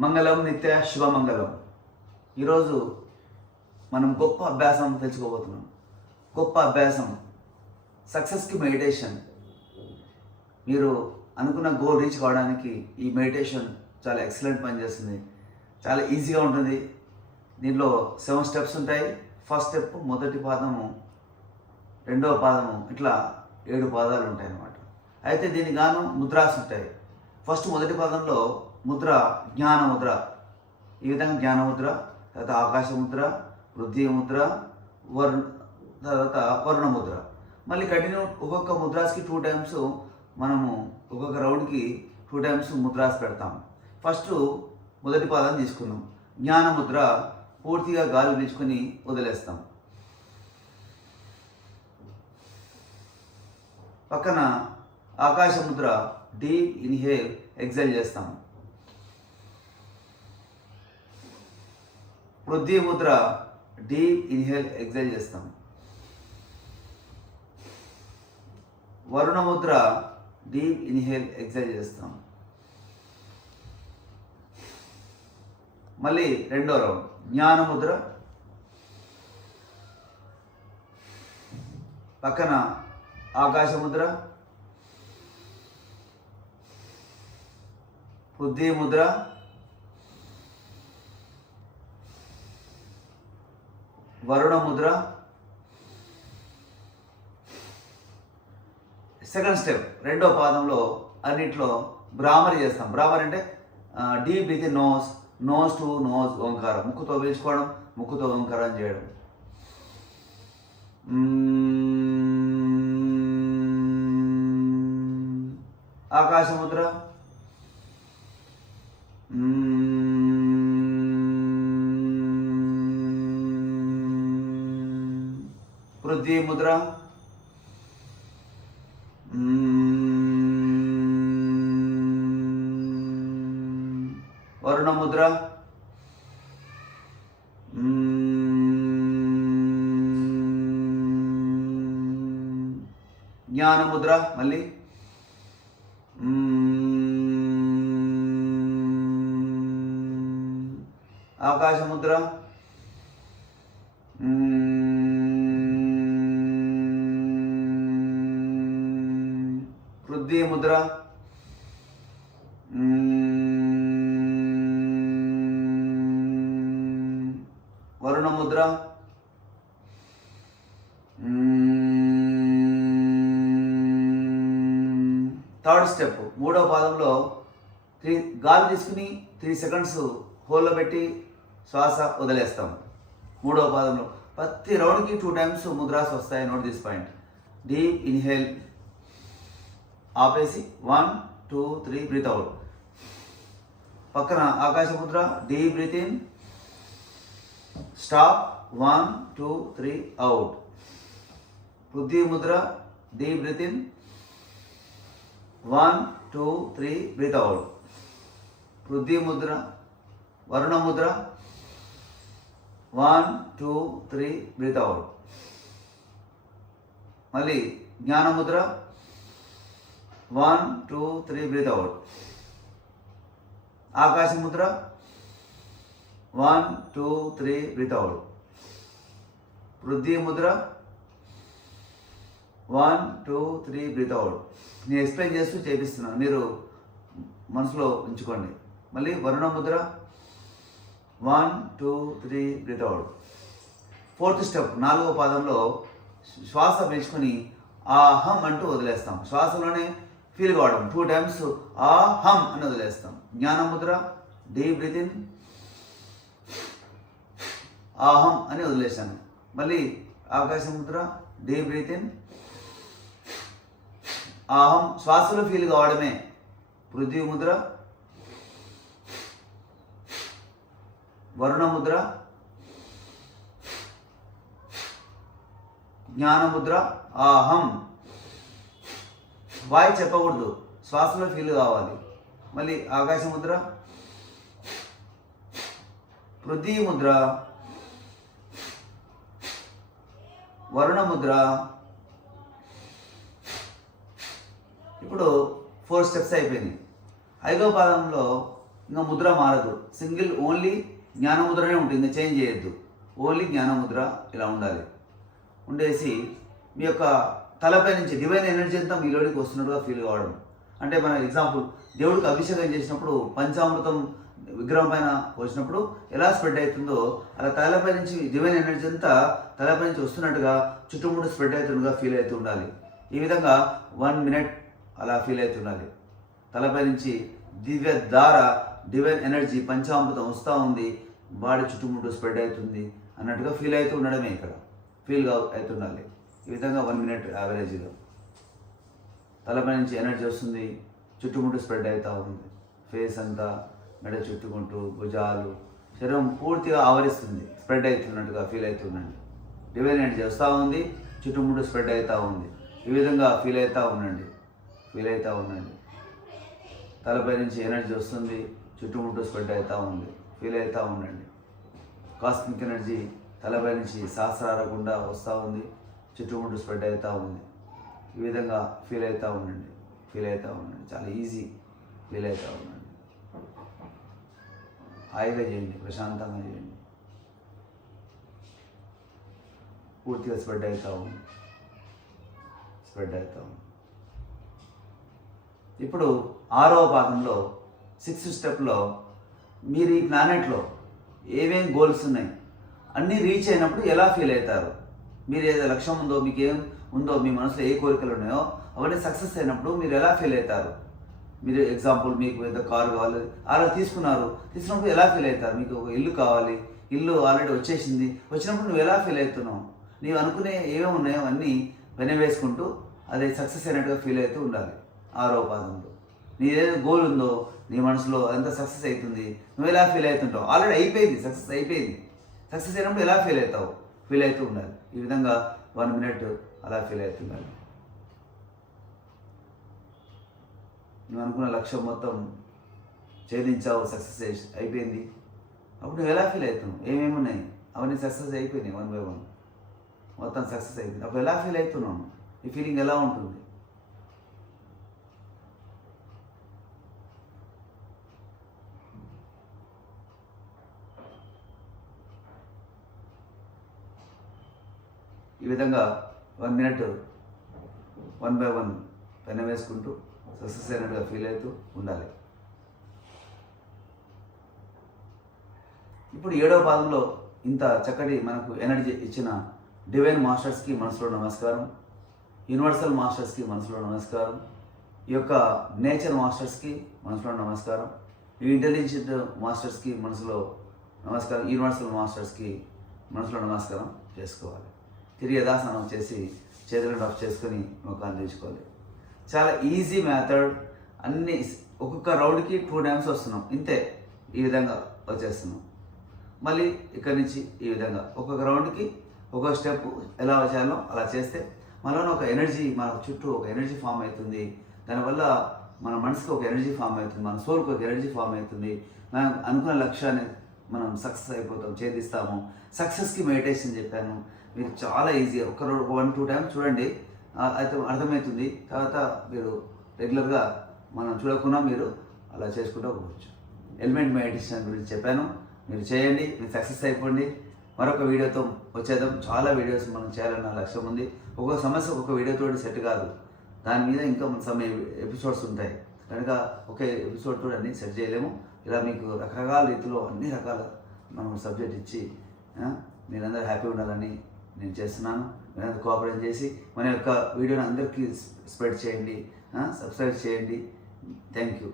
మంగళం నిత్య శుభమంగళం. ఈరోజు మనం గొప్ప అభ్యాసం తెచ్చుకోబోతున్నాం. గొప్ప అభ్యాసం సక్సెస్కి మెడిటేషన్. మీరు అనుకున్న గోల్ రీచ్ కావడానికి ఈ మెడిటేషన్ చాలా ఎక్సలెంట్ పనిచేస్తుంది. చాలా ఈజీగా ఉంటుంది. దీనిలో 7 స్టెప్స్ ఉంటాయి. ఫస్ట్ స్టెప్ మొదటి పాదము, రెండవ పాదము, ఇట్లా 7 పాదాలు ఉంటాయి అన్నమాట. అయితే దీనికి గాను ముద్రాస్ ఉంటాయి. ఫస్ట్ మొదటి పాదంలో ముద్ర జ్ఞాన ముద్ర. ఈ విధంగా జ్ఞాన ముద్ర, తర్వాత ఆకాశ ముద్ర, వృద్ధి ముద్ర, తర్వాత వరుణ ముద్ర. మళ్ళీ కంటిన్యూ ఒక్కొక్క ముద్రాస్కి 2 టైమ్స్ మనము ఒక్కొక్క రౌండ్కి 2 టైమ్స్ ముద్రాస్ పెడతాం. ఫస్ట్ మొదటి పాదం తీసుకున్నాం. జ్ఞాన ముద్ర పూర్తిగా గాలి పీల్చుకొని వదిలేస్తాం. పక్కన ఆకాశ ముద్ర డీప్ ఇన్హేల్ ఎక్సైల్ చేస్తాం. వృద్ధి ముద్ర డీప్ ఇన్హేల్ ఎక్సైల్ చేస్తాం. Varuna Mudra deep inhale exhale చేస్తాం. మళ్ళీ రెండో రౌండ్ జ్ఞాన ముద్ర, పక్కన ఆకాశ ముద్ర, వృద్ధి ముద్ర, వరుణ ముద్ర. సెకండ్ స్టెప్ రెండో పాదంలో అన్నిట్లో భ్రామరి చేస్తాం. భ్రామరి అంటే deep breath in nose, nose to nose ఓంకారం. ముక్కుతో పీల్చుకోవడం, ముక్కుతో ఓంకారం చేయడం. ఆకాశ ముద్ర, వృద్ధి ముద్ర, వరుణ ముద్ర, జ్ఞాన ముద్ర, మళ్ళీ ఆకాశ ముద్ర, వృద్ధి ముద్ర, వరుణ ముద్ర, థర్డ్ స్టెప్ మూడవ పాదంలో గాలి తీసుకుని 3 సెకండ్స్ హోల్లో పెట్టి శ్వాస వదిలేస్తాం. మూడవ పాదంలో ప్రతి రౌండ్కి 2 టైమ్స్ ముద్రాస్ వస్తాయి. Note this point. Deep inhale ఆపేసి 1 2 3 బ్రీత్ అవుట్. పక్కన ఆకాశ ముద్ర deep breath in, stop 1 2 3 out. వృద్ధి ముద్ర deep breath in 1 2 3 breath out. వృద్ధి ముద్ర, వరుణ ముద్ర 1 2 3 బ్రీత్ అవుట్. మళ్ళీ జ్ఞాన ముద్ర 1 2 3 బ్రీత్ అవుట్. ఆకాశ ముద్ర 1 2 3 బ్రీత్ అవుట్. వృద్ధి ముద్ర 1 2 3 బ్రీత్ అవుట్. నేను ఎక్స్ప్లెయిన్ చేస్తూ చేపిస్తున్నాను, మీరు మనసులో ఉంచుకోండి. మళ్ళీ Varuna Mudra 1 2 3 breath out. Fourth step నాలుగవ పాదంలో శ్వాస పీల్చుకొని ఆహం అంటూ వదిలేస్తాం. శ్వాసలోనే ఫీల్ కావడం. 2 టైమ్స్ ఆహం అని వదిలేస్తాం. జ్ఞాన ముద్ర డీప్ బ్రీత్ ఇన్, ఆహం అని వదిలేసాను. మళ్ళీ ఆకాశ ముద్ర డీప్ బ్రీత్ ఇన్, ఆహం శ్వాసలో ఫీల్ కావడమే. వృద్ధి ముద్ర, వరుణ ముద్ర, జ్ఞాన ముద్ర ఆహం. వాయి చెప్పకూడదు, శ్వాసలో ఫీల్ కావాలి. మళ్ళీ ఆకాశ ముద్ర, వృద్ధి ముద్ర, వరుణ ముద్ర. ఇప్పుడు 4 స్టెప్స్ అయిపోయింది. 5వ పాదంలో ఇంకా ముద్ర మారదు, సింగిల్ ఓన్లీ జ్ఞానముద్రనే ఉంటుంది, ఇంకా చేంజ్ చేయొద్దు. ఓన్లీ జ్ఞానముద్ర ఇలా ఉండాలి. ఉండేసి మీ యొక్క తలపై నుంచి డివైన్ ఎనర్జీ అంతా మీలోనికి వస్తున్నట్టుగా ఫీల్ కావడం. అంటే మన ఎగ్జాంపుల్ దేవుడికి అభిషేకం చేసినప్పుడు పంచామృతం విగ్రహం పైన పోసినప్పుడు ఎలా స్ప్రెడ్ అవుతుందో అలా తలపై నుంచి డివైన్ ఎనర్జీ అంతా తలపై నుంచి వస్తున్నట్టుగా చుట్టుముట్టు స్ప్రెడ్ అవుతుండగా ఫీల్ అవుతూ ఉండాలి. ఈ విధంగా 1 minute అలా ఫీల్ అవుతుండాలి. తలపై నుంచి దివ్య ధార డివైన్ ఎనర్జీ పంచామృతం వస్తూ ఉంది, బాడీ చుట్టుముట్టు స్ప్రెడ్ అవుతుంది అన్నట్టుగా ఫీల్ అవుతూ ఉండడమే ఇక్కడ ఫీల్ అవుతుండాలి. ఈ విధంగా 1 minute యావరేజ్గా తలపై నుంచి ఎనర్జీ వస్తుంది, చుట్టుముట్టు స్ప్రెడ్ అవుతూ ఉంది. ఫేస్ అంతా మెడ చుట్టుకుంటూ భుజాలు శరీరం పూర్తిగా ఆవరిస్తుంది, స్ప్రెడ్ అవుతున్నట్టుగా ఫీల్ అవుతుందండి. డివైన్ ఎనర్జీ వస్తూ ఉంది, చుట్టుముట్టు స్ప్రెడ్ అవుతూ ఉంది. ఈ విధంగా ఫీల్ అవుతూ ఉండండి, ఫీల్ అవుతూ ఉండండి. తలపై నుంచి ఎనర్జీ వస్తుంది, చుట్టుముట్టు స్ప్రెడ్ అవుతూ ఉంది, ఫీల్ అవుతూ ఉండండి. కాస్మిక్ ఎనర్జీ తలపై నుంచి సహస్రార గుండా వస్తూ ఉంది, చుట్టుముట్టు స్ప్రెడ్ అవుతూ ఉంది. ఈ విధంగా ఫీల్ అవుతూ ఉండండి, ఫీల్ అవుతూ ఉండండి. చాలా ఈజీ ఫీల్ అవుతూ ఉండండి. హాయిగా చేయండి, ప్రశాంతంగా చేయండి. పూర్తిగా స్ప్రెడ్ అవుతూ ఉంది, స్ప్రెడ్ అవుతూ ఉంది. ఇప్పుడు 6వ పాదంలో 6th స్టెప్లో మీరు ఈ ప్లానెట్లో ఏమేం గోల్స్ ఉన్నాయి అన్నీ రీచ్ అయినప్పుడు ఎలా ఫీల్ అవుతారు, మీరు ఏదో లక్ష్యం ఉందో, మీకు ఏం ఉందో, మీ మనసులో ఏ కోరికలు ఉన్నాయో అవన్నీ సక్సెస్ అయినప్పుడు మీరు ఎలా ఫీల్ అవుతారు. మీరు ఎగ్జాంపుల్ మీకు ఏదో కారు కావాలి అలా తీసుకున్నప్పుడు ఎలా ఫీల్ అవుతారు. మీకు ఒక ఇల్లు కావాలి, ఇల్లు ఆల్రెడీ వచ్చేసింది, వచ్చినప్పుడు నువ్వు ఎలా ఫీల్ అవుతున్నావు. నీవు అనుకునే ఏమేమి ఉన్నాయో అవన్నీ వెనవేసుకుంటూ అది సక్సెస్ అయినట్టుగా ఫీల్ అవుతూ ఉండాలి. 6వ పాదంలో నీ ఏదైతే గోల్ ఉందో నీ మనసులో అదంతా సక్సెస్ అవుతుంది, నువ్వు ఎలా ఫీల్ అవుతుంటావు. ఆల్రెడీ అయిపోయింది, సక్సెస్ అయిపోయింది. సక్సెస్ అయినప్పుడు ఎలా ఫీల్ అవుతావు, ఫీల్ అవుతూ ఉండాలి. ఈ విధంగా 1 minute అలా ఫీల్ అవుతుండాలి. నువ్వు అనుకున్న లక్ష్యం మొత్తం ఛేదించావు, సక్సెస్ అయిపోయింది. అప్పుడు నువ్వు ఎలా ఫీల్ అవుతున్నావు, ఏమేమి ఉన్నాయి అవన్నీ సక్సెస్ అయిపోయినాయి, 1 by 1 మొత్తం సక్సెస్ అయిపోయింది. అప్పుడు ఎలా ఫీల్ అవుతున్నావు, ఈ ఫీలింగ్ ఎలా ఉంటుంది. ఈ విధంగా 1 minute 1 by 1 పెన వేసుకుంటూ సక్సెస్ అయినట్టుగా ఫీల్ అవుతూ ఉండాలి. ఇప్పుడు 7వ పాదంలో ఇంత చక్కటి మనకు ఎనర్జీ ఇచ్చిన డివైన్ మాస్టర్స్కి మనసులో నమస్కారం, యూనివర్సల్ మాస్టర్స్కి మనసులో నమస్కారం, ఈ యొక్క నేచర్ మాస్టర్స్కి మనసులో నమస్కారం, ఈ ఇంటెలిజెంట్ మాస్టర్స్కి మనసులో నమస్కారం, యూనివర్సల్ మాస్టర్స్కి మనసులో నమస్కారం చేసుకోవాలి. తిరిగి యథాస్నానం చేసి చేతులను రఫ్ చేసుకొని ముఖాన్ని తీసుకోవాలి. చాలా ఈజీ మెథడ్. అన్ని ఒక్కొక్క రౌండ్కి 2 times వస్తున్నాం, ఇంతే. ఈ విధంగా వచ్చేస్తున్నాం. మళ్ళీ ఇక్కడి నుంచి ఈ విధంగా ఒక్కొక్క రౌండ్కి ఒక్కొక్క స్టెప్ ఎలా చేయాలో అలా చేస్తే మనలో ఒక ఎనర్జీ, మన చుట్టూ ఒక ఎనర్జీ ఫామ్ అవుతుంది. దానివల్ల మన మనసుకి ఒక ఎనర్జీ ఫామ్ అవుతుంది, మన సోల్కి ఒక ఎనర్జీ ఫామ్ అవుతుంది. మనం అనుకున్న లక్ష్యాన్ని మనం సక్సెస్ అయిపోతాం, ఛేదిస్తాము. సక్సెస్కి మెడిటేషన్ చెప్పాను, మీరు చాలా ఈజీగా ఒక 1-2 times చూడండి, అయితే అర్థమవుతుంది. తర్వాత మీరు రెగ్యులర్గా మనం చూడకుండా మీరు అలా చేసుకుంటూ పోవచ్చు. ఎలిమెంట్ మెడిటేషన్ గురించి చెప్పాను, మీరు చేయండి, మీరు సక్సెస్ అయిపోండి. మరొక వీడియోతో వచ్చేద్దాం. చాలా వీడియోస్ మనం చేయాలన్న లక్ష్యం ఉంది. ఒక్కొక్క సమస్య ఒక్కొక్క వీడియోతో సెట్ కాదు, దాని మీద ఇంకా ఎపిసోడ్స్ ఉంటాయి కనుక ఒకే ఎపిసోడ్తో అన్నీ సెట్ చేయలేము. ఇలా మీకు రకరకాల రీతిలో అన్ని రకాల మనం సబ్జెక్ట్ ఇచ్చి మీరందరూ హ్యాపీ ఉండాలని నేను చేస్తున్నాను. మీరందరూ కోఆపరేట్ చేసి మన యొక్క వీడియోని అందరికీ స్ప్రెడ్ చేయండి, సబ్స్క్రైబ్ చేయండి. Thank you.